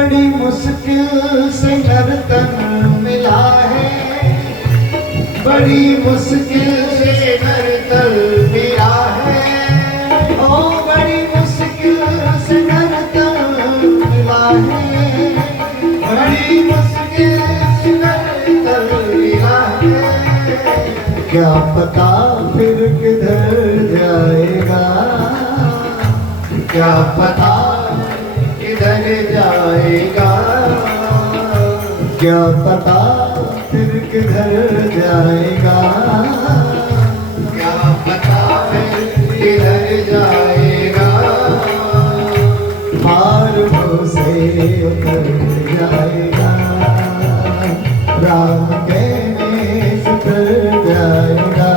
बड़ी मुश्किल से नर्तन मिला है, बड़ी मुश्किल से नर्तन मिला है, ओ बड़ी मुश्किल से नर्तन मिला है, बड़ी मुश्किल से नर्तन मिला है। क्या पता फिर किधर जाएगा, क्या पता किधर जाएगा, क्या पता फिर किधर जाएगा, क्या पता फिर किधर जाएगा। पार से उतर जाएगा, राम के देश उतर जाएगा,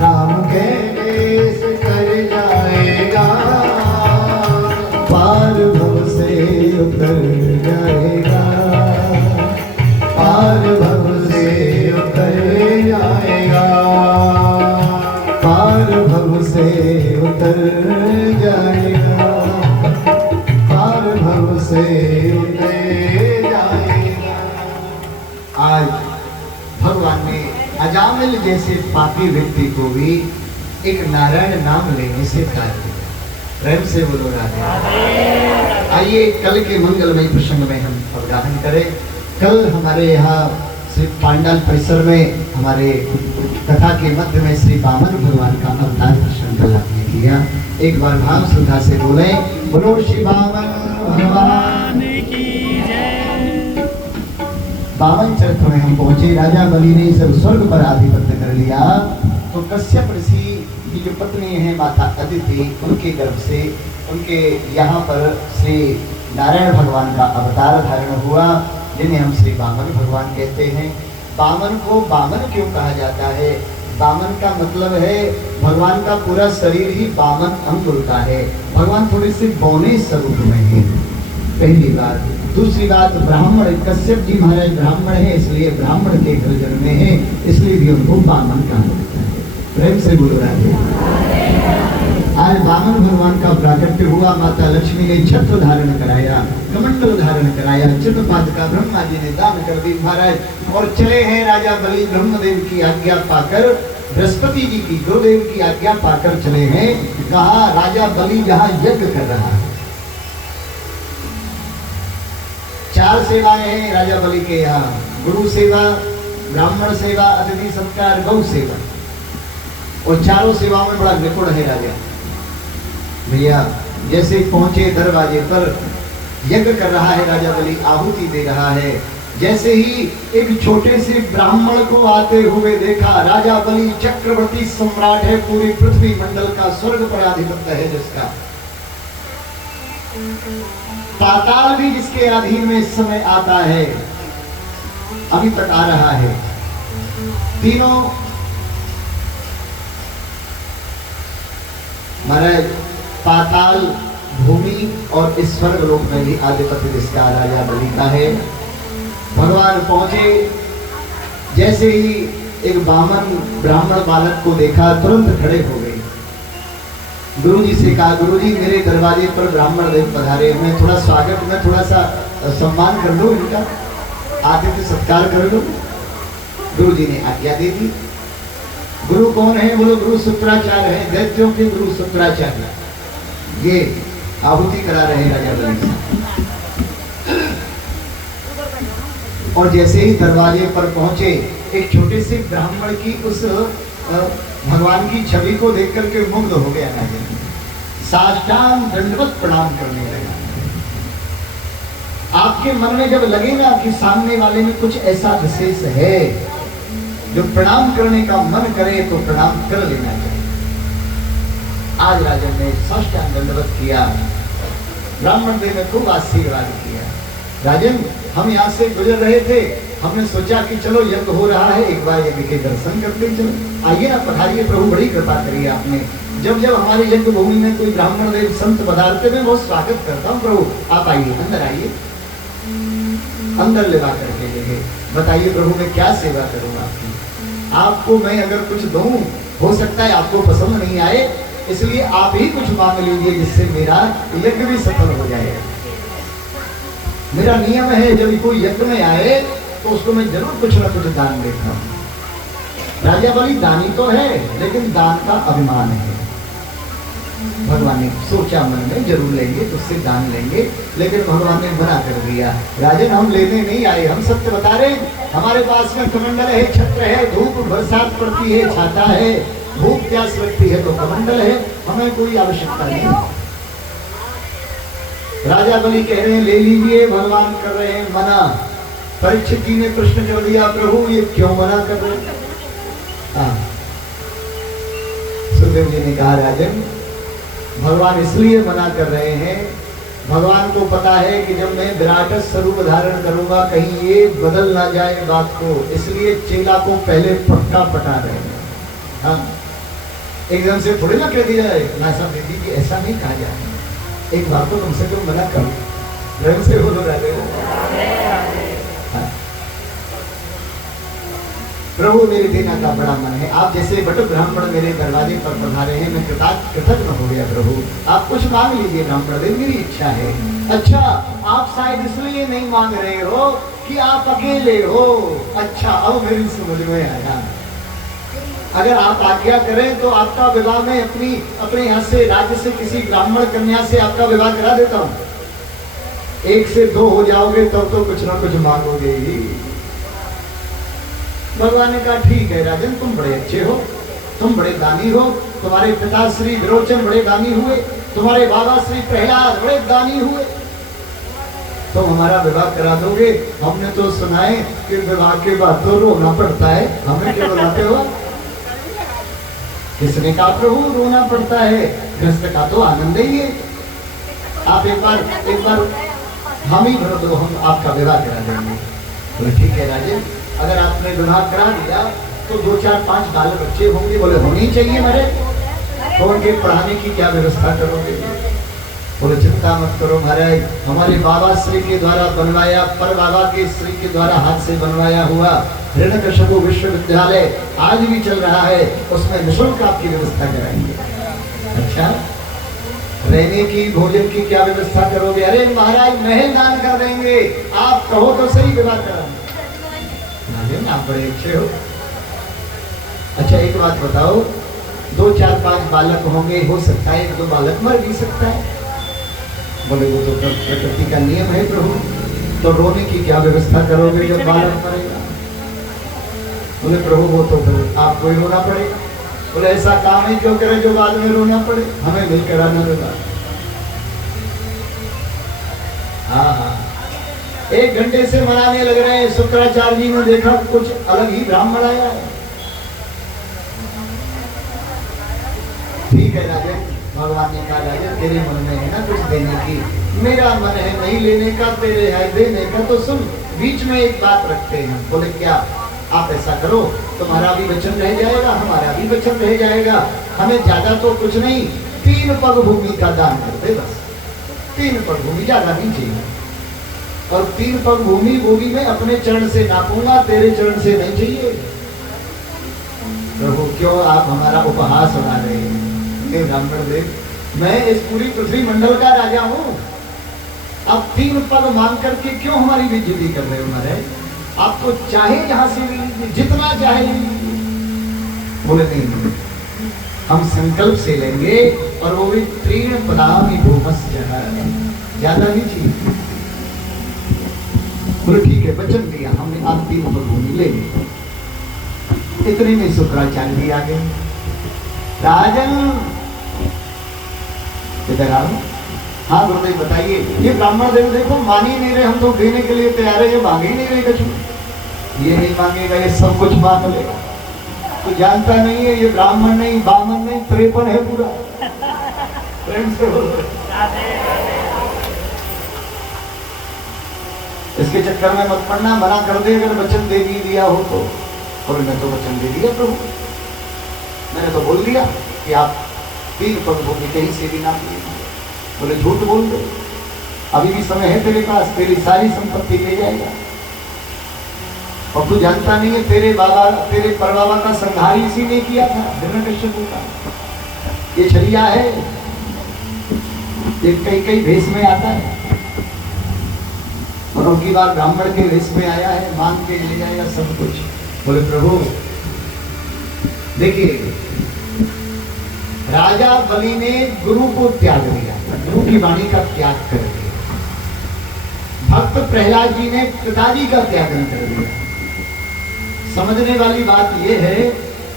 राम के देश उतर जाएगा। पार से उतर जाएगा, पार से उतर जाएगा, पार से उतर जाएगा, पार से उतर जाएगा। आज भगवान ने अजामिल जैसे पापी व्यक्ति को भी एक नारायण नाम लेने से कहा। प्रेम से बोलो राधे। आइए कल के मंगलमय प्रसंग में हम अवगाहन करें। कल हमारे यहाँ श्री पांडाल परिसर में हमारे कथा के मध्य में श्री वामन भगवान का अवतार दर्शन कला ने किया। एक बार भाव श्रद्धा से बोले, बोलो श्री वामन भगवान की जय। वामन चरित्र में हम पहुंचे। राजा बलि ने जब स्वर्ग पर आधिपत्य कर लिया तो कश्यप ऋषि की जो पत्नी है माता अदिति, उनके गर्भ से उनके यहाँ पर श्री नारायण भगवान का अवतार धारण हुआ, जिन्हें हम श्री वामन भगवान कहते हैं। वामन को वामन क्यों कहा जाता है? वामन का मतलब है भगवान का पूरा शरीर ही वामन अंगुल का है। भगवान थोड़े से बौने स्वरूप में है, पहली बात। दूसरी बात, ब्राह्मण, कश्यप जी महाराज ब्राह्मण है, इसलिए ब्राह्मण के घर जन्मे हैं, इसलिए भी उनको वामन कहा जाता है। प्रेम से बोलो राधे। आज वामन भगवान का प्राकट्य हुआ। माता लक्ष्मी ने छत्र धारण कराया, कमंडल धारण कराया, चिन्हपाद का ब्रह्मा जी ने दान कर दी महाराज। और चले हैं राजा बलि ब्रह्मदेव की आज्ञा पाकर, बृहस्पति जी की गुरुदेव की आज्ञा पाकर चले हैं। कहा राजा बलि जहाँ यज्ञ कर रहा है। 4 सेवाएं हैं राजा बलि के यहाँ, गुरु सेवा, ब्राह्मण सेवा, अतिथि सत्कार, गौ सेवा। और चारों सेवाओं में बड़ा निपुण है राजा। भैया जैसे पहुंचे दरवाजे पर, यज्ञ कर रहा है राजा बलि, आहुति दे रहा है। जैसे ही एक छोटे से ब्राह्मण को आते हुए देखा, राजा बलि चक्रवर्ती सम्राट है, पूरी पृथ्वी मंडल का, स्वर्ग पर आधिपत्य है जिसका, पाताल भी जिसके अधीन में इस समय आता है, अभी तक आ रहा है। तीनों महाराज, पाताल, भूमि और इस स्वर्ग लोक में भी आधिपत्य जिसका राजा बलि का है। भगवान पहुंचे, जैसे ही एक वामन ब्राह्मण बालक को देखा, तुरंत खड़े हो गए। गुरुजी से कहा, गुरुजी मेरे दरवाजे पर ब्राह्मण देव पधारे, मैं थोड़ा स्वागत में थोड़ा सा सम्मान कर लो, इनका आतिथ्य सत्कार कर लो। गुरुजी ने आज्ञा दे दी। गुरु कौन है? बोलो गुरु शुक्राचार्य है, दैत्यों के गुरु शुक्राचार्य। ये आहुति करा रहे हैं राजा बलि। और जैसे ही दरवाजे पर पहुंचे, एक छोटे से ब्राह्मण की उस भगवान की छवि को देख करके मुग्ध हो गया राजा, साष्टांग दंडवत प्रणाम करने लगा। आपके मन में जब लगे ना कि सामने वाले में कुछ ऐसा विशेष है जो प्रणाम करने का मन करे, तो प्रणाम कर लेना चाहिए। आज राजा ने साष्टांग दंडवत किया, ब्राह्मण देव ने खूब आशीर्वाद किया। राजन, हम यहाँ से गुजर रहे थे, हमने सोचा कि चलो यज्ञ हो रहा है, एक बार यज्ञ के दर्शन करते चलो। आइए ना, पधारिए, प्रभु बड़ी कृपा करिए आपने। जब जब हमारे यज्ञ भूमि में कोई ब्राह्मण देव संत पधारते, मैं बहुत स्वागत करता हूँ। प्रभु आप आइए, अंदर आइए। अंदर ले करके ले, बताइए प्रभु मैं क्या सेवा करूँ आपकी। आपको मैं अगर कुछ दूं, हो सकता है आपको पसंद नहीं आए, इसलिए आप ही कुछ मांग लीजिए जिससे मेरा यज्ञ भी सफल हो जाए। मेरा नियम है जब कोई यज्ञ में आए तो उसको मैं जरूर कुछ ना कुछ दान देता हूँ। राजा बलि दानी तो है, लेकिन दान का अभिमान है। भगवान ने सोचा मन में जरूर लेंगे, तुझसे दान लेंगे, लेकिन भगवान ने मना कर दिया। राजन हम लेने नहीं आए, हम सत्य बता रहे, हमारे पास में कमंडल है, छत्र है, धूप बरसात पड़ती है, छाता है, भूख प्यास लगती है तो कमंडल है, हमें कोई आवश्यकता नहीं। राजा बलि कह रहे हैं ले लीजिए, भगवान कर रहे हैं मना। परीक्षित जी ने प्रश्न कर दिया, प्रभु ये क्यों मना कर रहे हैं? सुखदेव जी ने कहा राजन भगवान इसलिए मना कर रहे हैं, भगवान को पता है कि जब मैं विराट स्वरूप धारण करूंगा कहीं ये बदल ना जाए बात को, इसलिए चेला को पहले पक्का पटा रहे हैं। हाँ, एकदम से थोड़ी ना कह दिया जाए ना सब दीदी कि ऐसा नहीं कहा जाए, एक बात तो कम से कम मना करो, प्रेम से बोलो राधे। प्रभु मेरे देना का बड़ा मन है, आप जैसे बट ब्राह्मण मेरे दरवाजे पर पधारे हैं, मैं कृतज्ञ हो गया प्रभु, आप कुछ मांग लीजिए ब्राह्मण देव, मेरी इच्छा है। अच्छा आप शायद इसलिए नहीं मांग रहे हो कि आप अकेले हो। अच्छा अब मेरी समझ में आया, अगर आप आज्ञा करें तो आपका विवाह में अपने यहाँ से राज्य से किसी ब्राह्मण कन्या से आपका विवाह करा देता हूँ। 1 से 2 हो जाओगे तब तो कुछ ना कुछ मांगोगे ही। भगवान ने कहा ठीक है राजन, तुम बड़े अच्छे हो, तुम बड़े दानी हो, तुम्हारे पिता श्री विरोचन बड़े दानी हुए, तुम्हारे बाबा श्री प्रहलाद बड़े दानी हुए, तो हमारा विवाह करा दोगे। हमने तो सुना है कि विवाह के बाद तो रोना पड़ता है, हमें क्यों रुलाते हो? किसने कहा प्रभु रोना पड़ता है? गृहस्थ का तो आनंद ही है। आप एक बार हम ही भर दो, हम आपका विवाह करा देंगे। बोले ठीक है राजन, अगर आपने विवाह करा दिया तो 2, 4, 5 बाल बच्चे होंगे। बोले होने ही चाहिए मेरे, तो उनके पढ़ाने की क्या व्यवस्था करोगे? बोले चिंता मत करो महाराज, हमारे बाबा श्री के द्वारा बनवाया, पर बाबा के श्री के द्वारा हाथ से बनवाया हुआ हिरण्यकशिपु विश्वविद्यालय आज भी चल रहा है, उसमें निःशुल्क आपकी व्यवस्था कराएंगे। अच्छा रहने की भोजन की क्या व्यवस्था करोगे? अरे महाराज महल दान कर देंगे, आप कहो तो सही विवाह कराएंगे। आप बड़े अच्छे हो। अच्छा एक बात बताओ, 2, 4, 5 बालक होंगे, हो सकता है 1-2 बालक मर भी सकता है। बोले वो तो प्रकृति का नियम है प्रभु, तो रोने की क्या व्यवस्था करोगे जब बालक मरेगा? बोले प्रभु वो तो आपको ही रोना पड़ेगा। बोले ऐसा काम ही क्यों करे जो बाद में रोना पड़े, हमें मिलकर आना होगा। हाँ 1 घंटे से मनाने लग रहे हैं, शुक्राचार्य जी ने देखा कुछ अलग ही ब्राह्मण आया है। ठीक है राजन, भगवान ने कहा राजन तेरे मन में है ना कुछ देने की, मेरा मन है नहीं लेने का, तेरे है देने का। तो सुन, बीच में एक बात रखते हैं। बोले क्या? आप ऐसा करो, तुम्हारा भी वचन रह जाएगा, हमारा भी वचन रह जाएगा, हमें ज्यादा तो कुछ नहीं, 3 पग भूमि का दान कर दे बस। 3 पग भूमि, ज्यादा नहीं चाहिए। और 3 पग भूमि वो भी मैं अपने चरण से नापूंगा, तेरे चरण से नहीं चाहिए। प्रभु क्यों आप हमारा उपहास उड़ा रहे हैं? ब्राह्मण देव, मैं इस पूरी पृथ्वी मंडल का राजा हूँ, आप 3 पग मांग करके क्यों हमारी बेइज्जती कर रहे हो? महाराज आपको चाहे जहां से जितना चाहे। बोले नहीं, हम संकल्प से लेंगे, और वो भी 3 पदामी भूमस्य, ज्यादा नहीं चाहिए। बोले ठीक है, वचन दिया हमने, आप 3 पग भूमि ले ली। इतने में शुक्राचार्य भी आ गए। राजन इधर आओ। हाँ गुरुदेव बताइए। ये ब्राह्मण देव देखो मान ही नहीं रहे, हम तो देने के लिए तैयार है, ये मांगे ही नहीं रहे कुछ। ये नहीं मांगेगा, ये सब कुछ मांग लेगा। तो जानता नहीं है ये ब्राह्मण नहीं, बामन नहीं, 53 है पूरा। प्रेम से बोलो। इसके चक्कर में मत पड़ना, मना कर दे अगर वचन दे भी दिया हो तो। और मैं तो वचन दे दिया प्रभु, मैंने तो बोल दिया कि आप 3 पग भूमि कहीं से भी ना मिलेगी। बोले झूठ बोल दो, अभी भी समय है तेरे पास, तेरी सारी संपत्ति ले जाएगा। और तू जानता नहीं है तेरे परबाबा का संहार इसी ने किया था, हिरण्यकशिपु का। ये छलिया है, ये कई भेष में आता है। और उनकी बात ब्राह्मण के वेश में आया है, मांग के ले जाएगा सब कुछ। बोले प्रभु देखिए, राजा बलि ने गुरु को त्याग दिया, गुरु की वाणी का त्याग कर दिया। भक्त प्रहलाद जी ने पिताजी का त्यागन कर दिया। समझने वाली बात यह है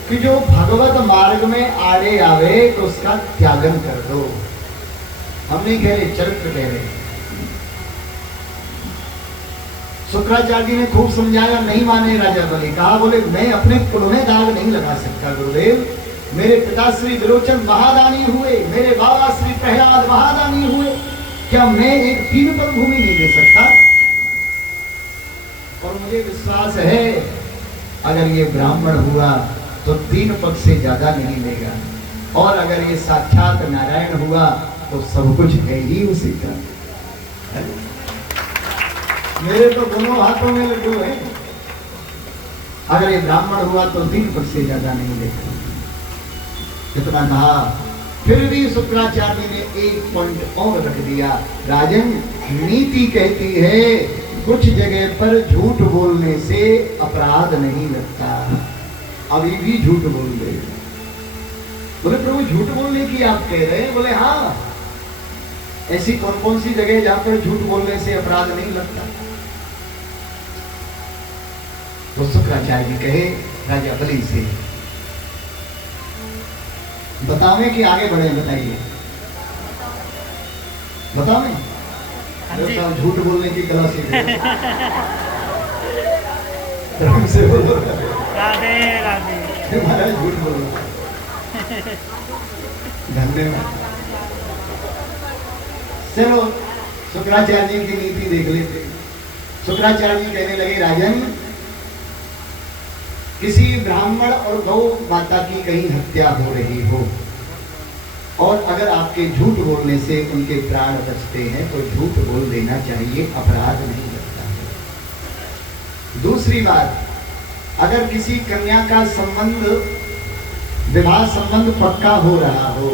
कि जो भगवत मार्ग में आड़े आवे तो उसका त्यागन कर दो। हम नहीं कह रहे, चरित्र कह रहे। शुक्राचार्य जी ने खूब समझाया, नहीं माने राजा बलि। कहा बोले मैं अपने कुल में दाग नहीं लगा सकता गुरुदेव, मेरे पिता श्री विरोचन महादानी हुए, मेरे बाबा श्री प्रहलाद महादानी हुए, क्या मैं एक 3 पग भूमि नहीं दे सकता? और मुझे विश्वास है अगर ये ब्राह्मण हुआ तो 3 पग से ज्यादा नहीं लेगा, और अगर ये साक्षात नारायण हुआ तो सब कुछ है ही उसी का। मेरे तो दोनों हाथों में लड्डू है। अगर ये ब्राह्मण हुआ तो 3 पग से ज्यादा नहीं लेगा। इतना कहा, फिर भी शुक्राचार्य ने एक पॉइंट और रख दिया। राजन, नीति कहती है कुछ जगह पर झूठ बोलने से अपराध नहीं लगता। अभी भी झूठ बोल रहे। बोले प्रभु झूठ बोलने की आप कह रहे हैं? बोले हाँ, ऐसी कौन कौन सी जगह जहां पर झूठ बोलने से अपराध नहीं लगता? तो शुक्राचार्य जी कहे राजा बलि से, बतावे कि आगे बढ़े? बताइए, बतावे। झूठ बोलने की कला सीख से बोलो, राधे राधे। महाराज झूठ बोलो। धन्यवाद। चलो शुक्राचार्य जी की नीति देख लेते। शुक्राचार्य जी कहने लगे, राजन, किसी ब्राह्मण और गौ माता की कहीं हत्या हो रही हो और अगर आपके झूठ बोलने से उनके प्राण बचते हैं तो झूठ बोल देना चाहिए, अपराध नहीं लगता है। दूसरी बात, अगर किसी कन्या का संबंध, विवाह संबंध पक्का हो रहा हो,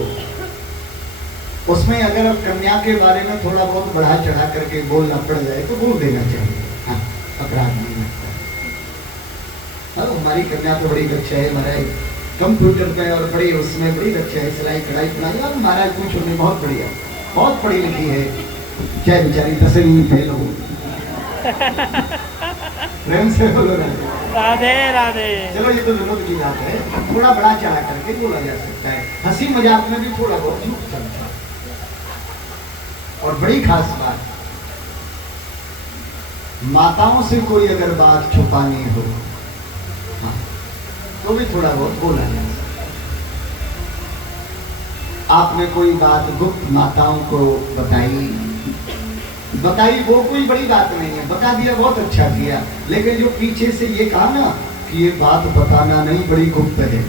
उसमें अगर कन्या के बारे में थोड़ा बहुत बढ़ा चढ़ा करके बोलना पड़ जाए तो बोल देना चाहिए, हाँ, अपराध नहीं लगता। हमारी कन्या तो बड़ी अच्छा है महाराज, कंप्यूटर पे और बड़ी उसमें बड़ी अच्छा है, सिलाई कढ़ाई बुनाई। अब महाराज पूछो नहीं, बहुत बढ़िया, बहुत पढ़ी लिखी है, चाहे बेचारी 10वीं में फेल हो। प्रेम से बोलो राधे राधे। चलो ये तो विनोद की बात है, थोड़ा बड़ा चढ़ा करके बोला जा सकता है, हंसी मजाक में भी थोड़ा बहुत झूठ चलता है। और बड़ी खास बात, माताओं से कोई अगर बात छुपानी हो तो भी थोड़ा बहुत बोला जा सकता है। आपने कोई बात गुप्त माताओं को बताई, वो कोई बड़ी बात नहीं है, बता दिया बहुत अच्छा किया, लेकिन जो पीछे से ये कहा ना कि ये बात बताना नहीं, बड़ी गुप्त है,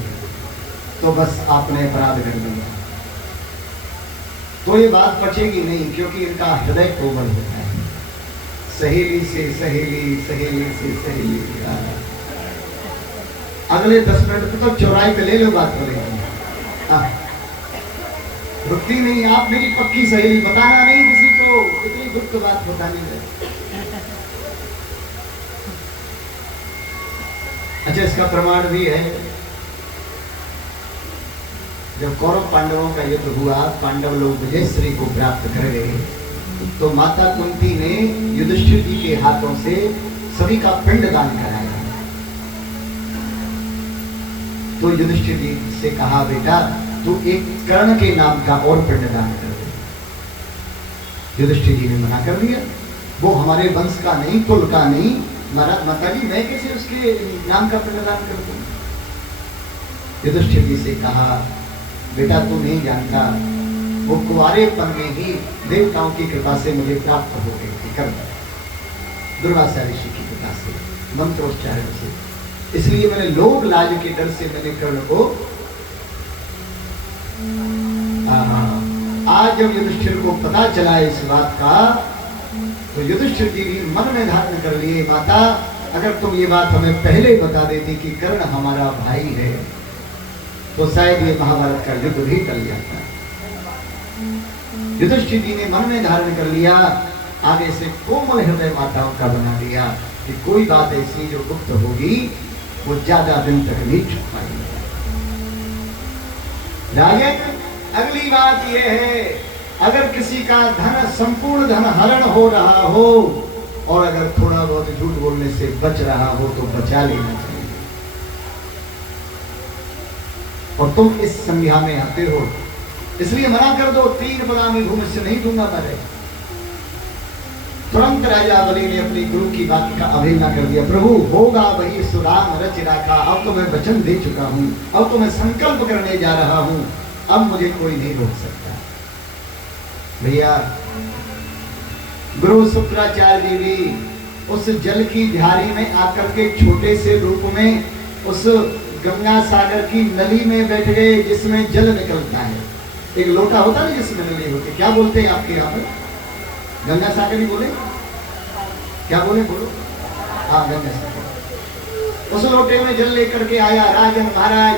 तो बस आपने अपराध कर दिया। तो ये बात बचेगी नहीं, क्योंकि इनका हृदय कोमल होता है। सहेली से सहेली, सहेली से सहेली, अगले 10 मिनट तो चौराहे पे ले लो, बात करेंगे, रुकती नहीं। आप मेरी पक्की सहेली, बताना नहीं किसी को, इतनी गुप्त बात बतानी है। अच्छा, इसका प्रमाण भी है, जब कौरव पांडवों का युद्ध हुआ, पांडव लोग विजयश्री को प्राप्त कर गए, तो माता कुंती ने युधिष्ठिर जी के हाथों से सभी का पिंडदान कराया। तो युधिष्ठिर जी से कहा, बेटा तू एक कर्ण के नाम का और पिंडदान कर दे। युधिष्ठिर जी ने मना कर दिया, वो हमारे वंश का नहीं, कुल का नहीं। माता जी मैं कैसे उसके नाम का पिंडदान कर दूं? युधिष्ठिर जी से कहा, बेटा तू नहीं जानता, वो कुंवारेपन में ही देवताओं की कृपा से मुझे प्राप्त हो गई थी कर्ण, दुर्वासा ऋषि की कृपा से, मंत्रोच्चारण से। इसलिए मैंने लोक लाज के डर से मैंने कर्ण को, आज जब युधिष्ठिर को पता चला इस बात का, तो युधिष्ठिर जी भी मन में धारण कर लिए, माता अगर तुम ये बात हमें पहले बता देती कि कर्ण हमारा भाई है, तो शायद ये महाभारत का युद्ध भी टल जाता। युधिष्ठिर जी ने मन में धारण कर लिया आगे से कोमल हृदय माताओं का बना दिया कि कोई बात ऐसी जो गुप्त होगी वो ज्यादा दिन तक नहीं छुप पाएगी। राजन, अगली बात यह है, अगर किसी का धन, संपूर्ण धन हरण हो रहा हो और अगर थोड़ा बहुत झूठ बोलने से बच रहा हो तो बचा लेना चाहिए। और तुम इस संज्ञा में आते हो इसलिए मना कर दो, 3 बदामी भूमि से नहीं दूंगा मैं। तुरंत राजा बलि ने अपनी गुरु की बात का अवहेलना कर दिया। प्रभु, होगा वही सुराम रच राखा, अब तो मैं वचन दे चुका हूं, अब तो मैं संकल्प करने जा रहा हूं, अब मुझे कोई नहीं रोक सकता। भैया, गुरु शुक्राचार्य जी भी उस जल की धारी में आकर के छोटे से रूप में उस गंगा सागर की नली में बैठ गए जिसमें जल निकलता है। एक लोटा होता है जिसमें नली होती है, क्या बोलते हैं आपके यहाँ पर? गंगा सागर ही बोले? क्या बोले? बोलो। हाँ, गंगा सागर। उस लोटे में जल लेकर के आया राजन महाराज,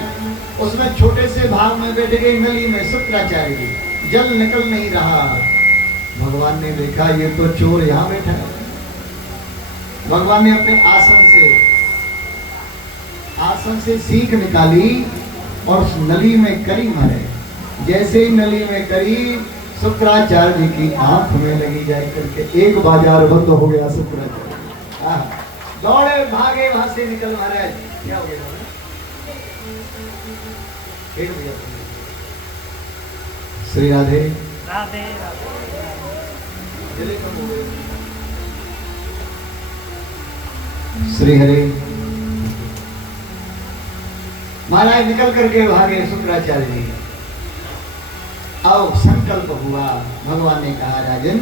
उसमें छोटे से भाग में बैठ गए नली में शुक्राचार्य जी, जल निकल नहीं रहा। भगवान ने देखा ये तो चोर यहाँ बैठा है। भगवान ने अपने आसन से सीख निकाली और उस नली में करी मारे। जैसे ही नली में करी, शुक्राचार्य जी की आंख में लगी जाए करके एक बाजार बंद हो गया। शुक्राचार्य दौड़े भागे वहां से निकल। महाराज क्या हो गया? श्री राधे राधे। श्री हरे। महाराज निकल करके भागे शुक्राचार्य जी। अब संकल्प हुआ। भगवान ने कहा राजन,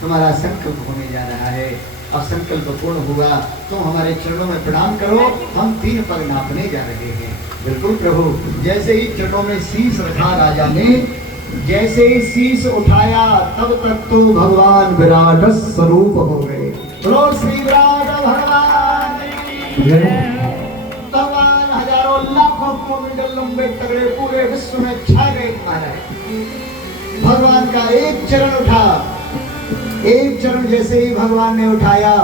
तुम्हारा संकल्प होने जा रहा है। अब संकल्प पूर्ण हुआ, तुम हमारे चरणों में प्रणाम करो, हम 3 पग नापने जा रहे हैं। बिल्कुल प्रभु। जैसे ही चरणों में शीश रखा राजा ने, जैसे ही शीश उठाया तब तक तो भगवान विराट स्वरूप हो गए। बोलो श्री विराट भगवान। भगवान हजारों लाखों किलोमीटर लंबे तगड़े पूरे विश्व में छा गए। भगवान का एक चरण उठा, एक चरण जैसे ही भगवान ने उठाया,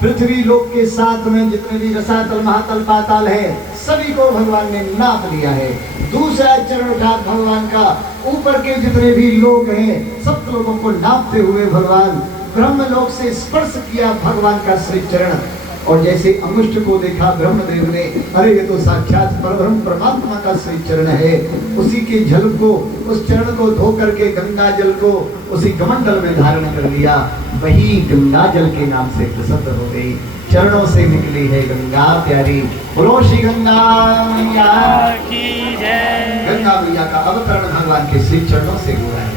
पृथ्वी लोक के साथ में जितने भी रसातल महातल पाताल है सभी को भगवान ने नाप लिया है। दूसरा चरण उठा भगवान का, ऊपर के जितने भी लोग हैं सब लोगों को नापते हुए भगवान ब्रह्म लोक से स्पर्श किया भगवान का श्री चरण। और जैसे अंगुष्ठ को देखा ब्रह्मदेव ने, अरे ये तो साक्षात परब्रह्म परमात्मा का श्री चरण है। उसी के जल को, उस चरण को धो करके गंगा जल को उसी कमंडल में धारण कर लिया। वही गंगा जल के नाम से प्रसिद्ध हो गई। चरणों से निकली है गंगा प्यारी। बोलो श्री गंगा मैया की जय। गंगा मैया का अवतरण भगवान के श्री चरणों से हुआ है।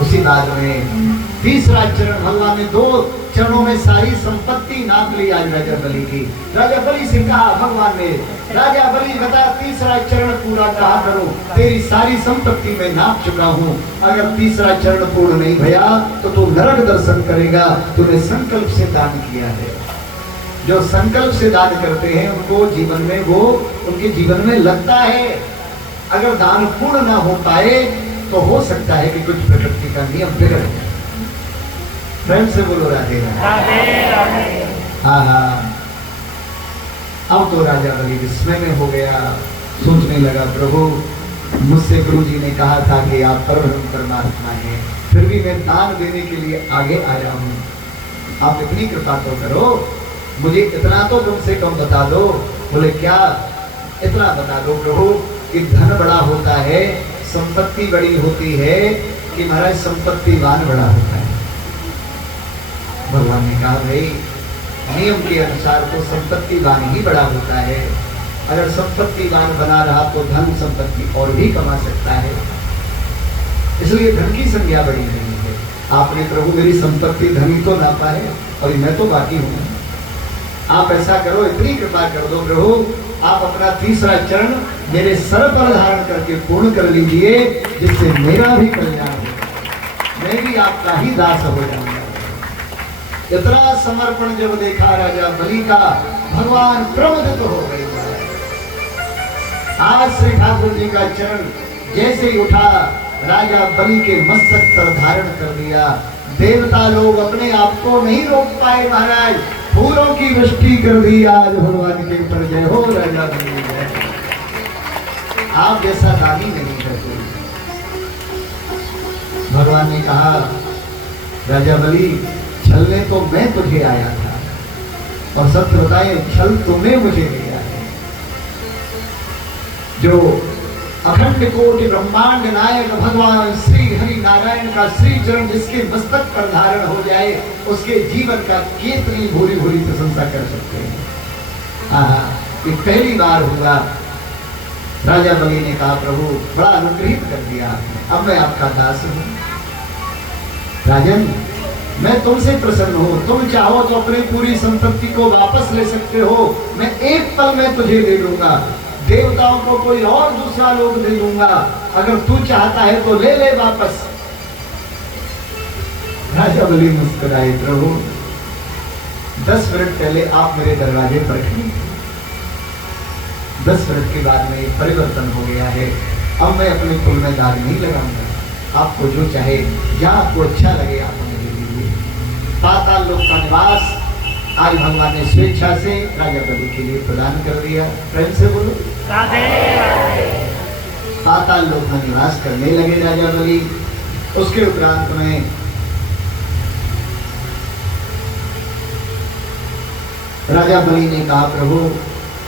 उसी बाद में तीसरा चरण, भगवान ने 2 चरणों में सारी संपत्ति नाप ली आज राजा बलि की। राजा बलि से कहा भगवान ने, राजा बलि बता तीसरा चरण पूरा कहा करूं, तेरी सारी संपत्ति में नाप चुका हूं। अगर तीसरा चरण पूर्ण नहीं भया तो तू नरक दर्शन करेगा। तूने संकल्प से दान किया है। जो संकल्प से दान करते हैं उनको जीवन में वो उनके जीवन में लगता है। अगर दान पूर्ण ना हो पाए तो हो सकता है कि कुछ प्रकृति का नियम बिगड़ जाए। प्रेम से बोलो राधे राधे। हाँ, अब तो राजा बलि विस्मय में हो गया। सोचने लगा, प्रभु मुझसे गुरुजी ने कहा था कि आप परब्रह्म परमात्मा हैं, फिर भी मैं दान देने के लिए आगे आया हूँ। आप इतनी कृपा तो करो, मुझे इतना तो कम से कम बता दो। बोले क्या? इतना बता दो प्रभु कि धन बड़ा होता है, संपत्ति बड़ी होती है, कि महाराज संपत्तिवान बड़ा होता है। भगवान ने कहा भाई नियम के अनुसार तो संपत्तिवान ही बड़ा होता है। अगर संपत्तिवान बना रहा तो धन संपत्ति और भी कमा सकता है। इसलिए धन की संज्ञा बड़ी नहीं है। आपने प्रभु मेरी संपत्ति धनी तो नापा है और मैं तो बाकी हूँ। आप ऐसा करो, इतनी कृपा कर दो प्रभु, आप अपना तीसरा चरण मेरे सर पर धारण करके पूर्ण कर लीजिए, जिससे मेरा भी कल्याण हो, मैं भी आपका ही दास हो जाऊंगा। इतना समर्पण जब देखा राजा बलि का, भगवान प्रमुदित हो गए। आज श्री ठाकुर जी का चरण जैसे ही उठा, राजा बलि के मस्तक पर धारण कर दिया। देवता लोग अपने आप को नहीं रोक पाए महाराज, फूलों की वृष्टि कर दी आज भगवान के ऊपर। जय हो राजा बलि जय। आप जैसा दानी नहीं करते। भगवान ने कहा राजा बलि छलने तो मैं तुझे आया था, और सत्य बताए छल तुम्हें मुझे दिया है। जो अखंड कोटि ब्रह्मांड नायक भगवान श्री हरि नारायण का श्री चरण जिसके मस्तक पर धारण हो जाए, उसके जीवन का कितनी भूरी भूरी प्रशंसा कर सकते हैं। ये पहली बार हुआ। राजा बलि ने कहा प्रभु बड़ा अनुग्रहित कर दिया, अब मैं आपका दास हूं। राजन मैं तुमसे प्रसन्न हूं, तुम चाहो तो अपनी पूरी संपत्ति को वापस ले सकते हो, मैं एक पल में तुझे दे दूंगा, देवताओं को कोई और दूसरा लोग दे दूंगा, अगर तू चाहता है तो ले ले वापस। राजा बलि मुस्कुराए, प्रभु 10 मिनट पहले आप मेरे दरवाजे पर खड़े थे, 10 मिनट के बाद में परिवर्तन हो गया है, अब मैं अपने कुल में दाग नहीं लगाऊंगा, आपको जो चाहे जहां आपको अच्छा लगे आप मुझे दीजिए। पाताल लोक का निवास आज भगवान ने स्वेच्छा से राजा बलि के लिए प्रदान कर दिया। प्रेम से बोलो राधे राधे। पाताल लोक में निवास करने लगे राजा बलि। उसके उपरांत में राजा बलि ने कहा प्रभु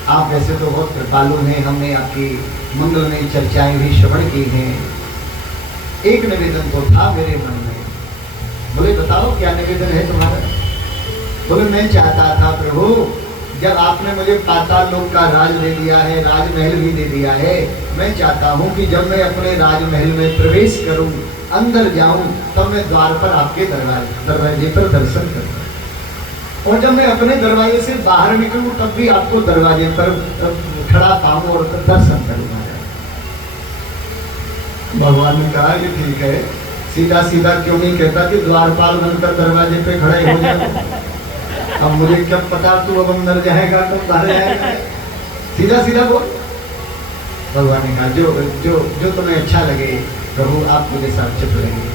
आप वैसे तो बहुत कृपालु हैं, हमने आपकी मंगलमय चर्चाएं भी श्रवण की हैं, एक निवेदन तो था मेरे मन में। बोले बताओ क्या निवेदन है तुम्हारा? बोले मैं चाहता था प्रभु जब आपने मुझे पाताल लोक का राज दे दिया है, राजमहल भी दे दिया है, मैं चाहता हूँ कि जब मैं अपने राजमहल में प्रवेश करूँ, अंदर जाऊँ, तब मैं द्वार पर आपके दरवाजे पर दर्शन करूँ, और जब मैं अपने दरवाजे से बाहर निकलूँ तब भी आपको दरवाजे पर खड़ा पाऊँ और दर्शन करूँगा। भगवान ने कहा कि ठीक है, सीधा सीधा क्यों नहीं कहता कि द्वारपाल बनकर दरवाजे पे खड़े हो जाए, अब मुझे क्या पता तू अब अंदर जाएगा तो बाहर जाएगा, सीधा सीधा बोल। भगवान ने कहा जो जो जो तुम्हें अच्छा लगे प्रभु आप मुझे साथ चित लगे।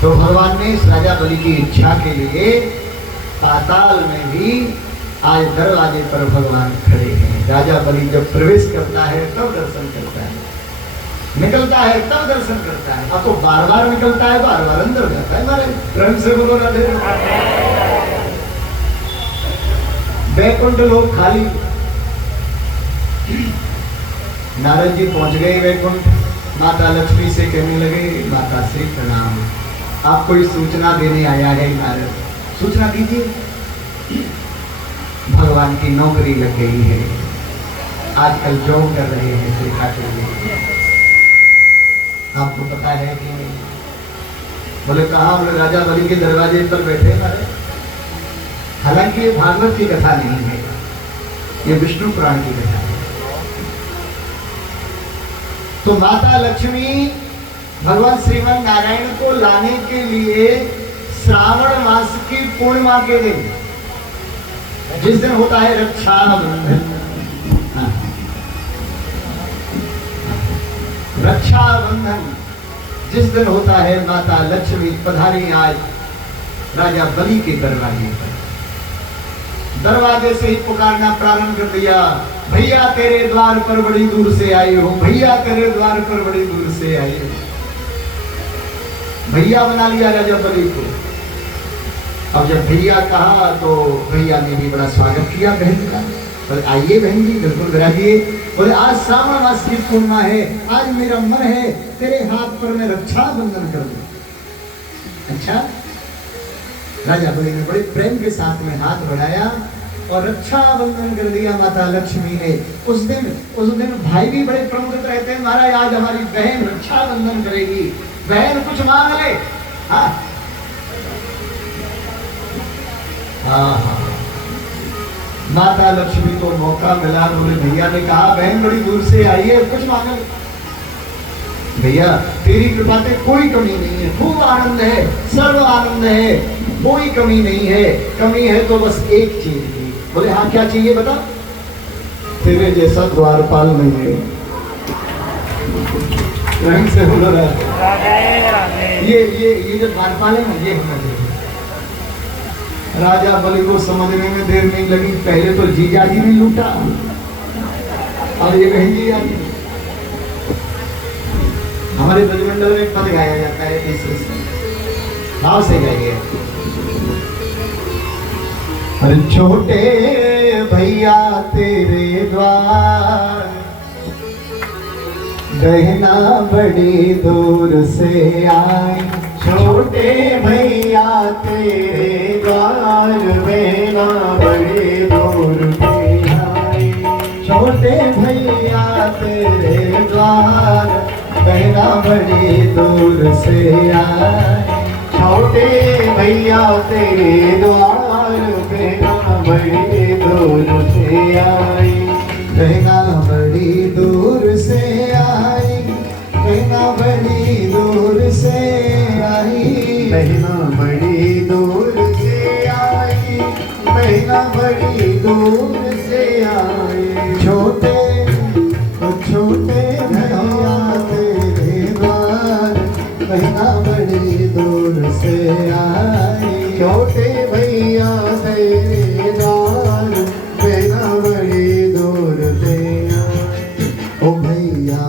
तो भगवान ने इस राजा बलि की इच्छा के लिए पाताल में भी आज दरवाजे पर भगवान खड़े हैं। राजा बलि जब प्रवेश करता है तब दर्शन करता है, निकलता है तब दर्शन करता है, अब तो बार बार निकलता है बार बार अंदर जाता है। हमारे प्रेम से बोलो राधे। वैकुंठ लोग खाली, नारद जी पहुंच गए वैकुंठ, माता लक्ष्मी से कहने लगे माता श्री प्रणाम, आप कोई सूचना देने आया है नारद, सूचना दीजिए। भगवान की नौकरी लग गई है, आजकल जॉब कर रहे हैं श्री ठाकुर जी, आपको पता है कि नहीं? बोले कहा? बोले राजा बलि के दरवाजे पर बैठे हमारे। हालांकि ये भागवत की कथा नहीं है, ये विष्णु पुराण की कथा है। तो माता लक्ष्मी भगवान श्रीमन नारायण को लाने के लिए श्रावण मास की पूर्णिमा के दिन, जिस दिन होता है रक्षाबंधन, रक्षाबंधन जिस दिन होता है, माता लक्ष्मी पधारी आज राजा बलि के दरवाजे पर। दरवाजे से ही पुकारना प्रारंभ कर दिया, भैया तेरे द्वार पर बड़ी दूर से आई हूं, भैया तेरे द्वार पर बड़ी दूर से आई हूं। भैया बना लिया राजा बलि को। अब जब भैया कहा तो भैया ने भी बड़ा स्वागत किया बहन का, बोले आइए बहन जी बिल्कुल बिराजिए। बोले आज श्रावण मास की पूर्णिमा है, आज मेरा मन है तेरे हाथ पर मैं रक्षाबंधन कर दूं। अच्छा, राजा बलि ने बड़े प्रेम के साथ में हाथ बढ़ाया और रक्षाबंधन कर दिया माता लक्ष्मी ने। उस दिन भाई भी बड़े प्रमुख रहते हैं, महाराज आज हमारी बहन रक्षाबंधन करेगी, बहन कुछ मांग ले। हाँ हाँ, माता लक्ष्मी को मौका मिला, बोले भैया ने कहा बहन बड़ी दूर से आई है, कुछ मांग ले। भैया तेरी कृपा से कोई कमी नहीं है, खूब आनंद है, सर्व आनंद है, कोई कमी नहीं है, कमी है तो बस एक चीज की। बोले हाँ क्या चाहिए बता? तेरे जैसा द्वारपाल नहीं है। वहीं से बोलो राधे। राधे राधे। ये जो द्वारपाल है ना, ये होना चाहिए। राजा बलि को समझने में देर नहीं लगी, पहले तो जीजा जी ने लूटा और ये कहीं जीजा जी। हमारे ब्रजमंडल में पद गाया जाता है इस भाव से गाइए। अरे छोटे भैया तेरे द्वार, बहना बड़ी दूर से आई। छोटे भैया तेरे द्वार, बहना बड़ी दूर से आई। छोटे भैया तेरे द्वार, बहना बड़ी दूर से आई। छोटे भैया तेरे द्वार, बहना बड़ी दूर से आई। बहना बड़ी दूर से आई, बहना बड़ी दूर से आई। बहना बड़ी दूर से आई, बहना बड़ी दूर से आई। छोटे भैया तेरे द्वार, बहना बड़ी दूर से आई। छोटे भैया तेरे द्वार, बहना बड़ी दूर से आई। ओ भैया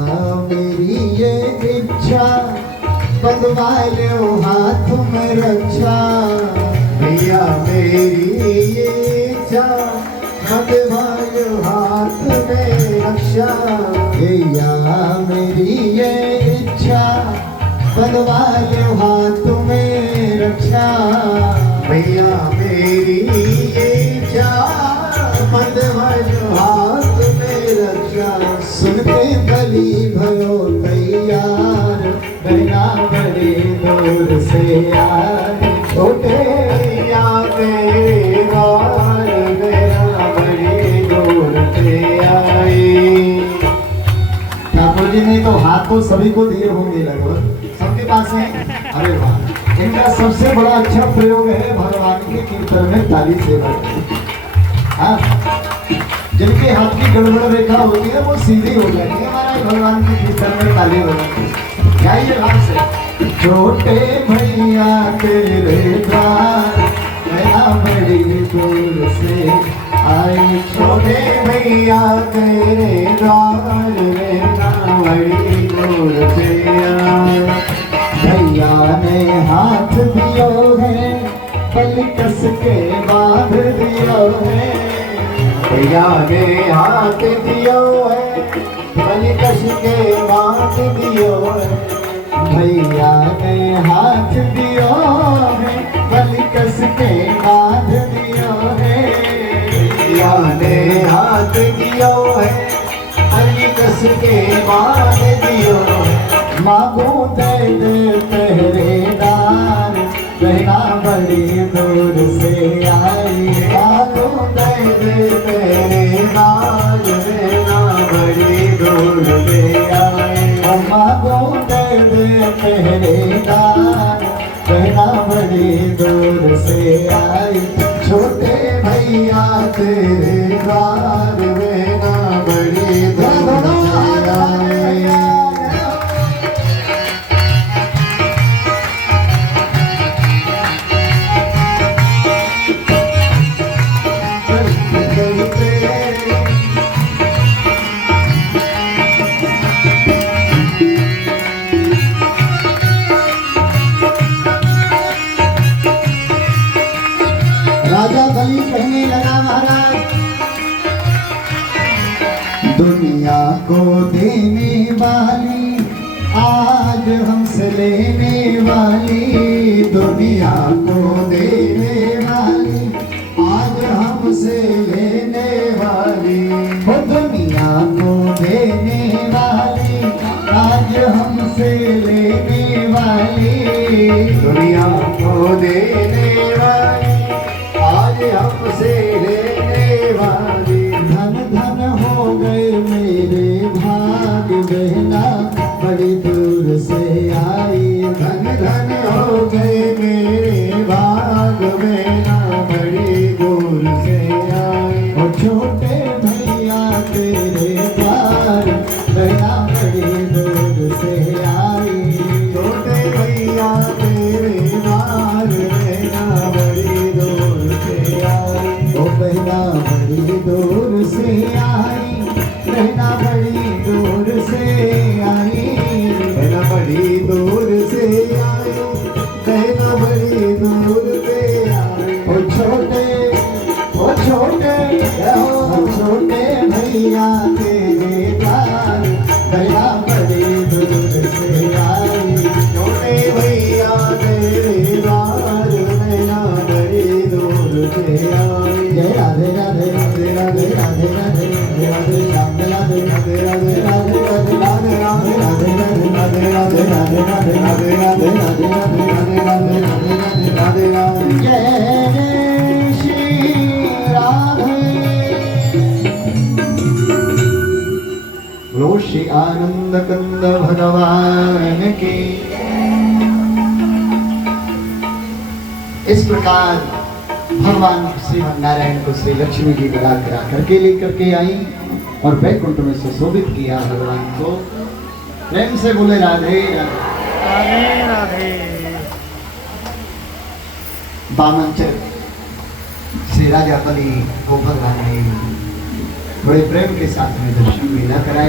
मेरी ये इच्छा, बंधवा लो हाथ में रक्षा। भैया मेरी ये इच्छा, बंधवा लो हाथ में रक्षा। भैया मेरी ये इच्छा, बंधवा लो हाथ में रक्षा। भैया मेरी ये इच्छा, बंधवा लो हाथ में रक्षा। सुनते बलि भयो तैयार, बहना बड़ी दूर से आई। छोटे भैया तेरे द्वार, बहना बड़ी दूर से आई। ठाकुर जी ने तो हाथ तो सभी को दिए होंगे लगभग, सबके पास है। अरे वाह, इनका सबसे बड़ा अच्छा प्रयोग है भगवान के कीर्तन में ताली से बजाना। हाँ, जिनके हाथ की गड़बड़ रेखा होती है वो सीधी हो जाती है। हमारे भगवान के कीर्तन में ताली बजाते जाइए हाथ से। छोटे भैया तेरे द्वार, बहना बड़ी दूर से आई। छोटे भैया तेरे द्वार, बहना बड़ी दूर से आई। भैया ने हाथ दियो है, बलि कस के बांध दियो है। भैया ने हाथ दियो है, बलि कस के बांध दियो है। भैया ने हाथ दियो है, बलि कस के बांध दियो है। भैया ने हाथ दियो है, बलि कस के बांध दियो है। मांगो दे दे पहरेदार, बहना बड़ी दूर से आई। मांगो दे दे पहरेदार, बहना बड़ी दूर से आई। मांगो दे दे पहरेदार, बहना बड़ी दूर से आई। छोटे भैया तेरे द्वार, बहना बड़ी दूर से आई। राजा बलि कहने लगा, महाराज दुनिया को देने वाली, आज हमसे लेने वाली। दुनिया को देने वाली, आज हमसे लेने वाली। वो दुनिया को देने वाली, आज हमसे लेने वाली। दुनिया को देने वाली, आज हमसे लेने वाली। धन धन हो गए मेरे भाग, बहना बड़ी दूर से आई। धन धन हो गए मेरे भाग, बहना बड़ी दूर से आई। और छोटे भैया तेरे द्वार, बहना बड़ी दूर से जय जय श्री राधे। बोलो श्री आनंद कंद भगवान की। इस प्रकार भगवान श्रीमन नारायण को श्री लक्ष्मी जी बुला करा करके लेकर के आई और बैकुंठ में सुशोभित किया भगवान को। प्रेम से बोले राधे राधे। राधे राधे। बामंचर श्री राजा बलि को भगवान ने बड़े प्रेम के साथ में दर्शन भी न कराए।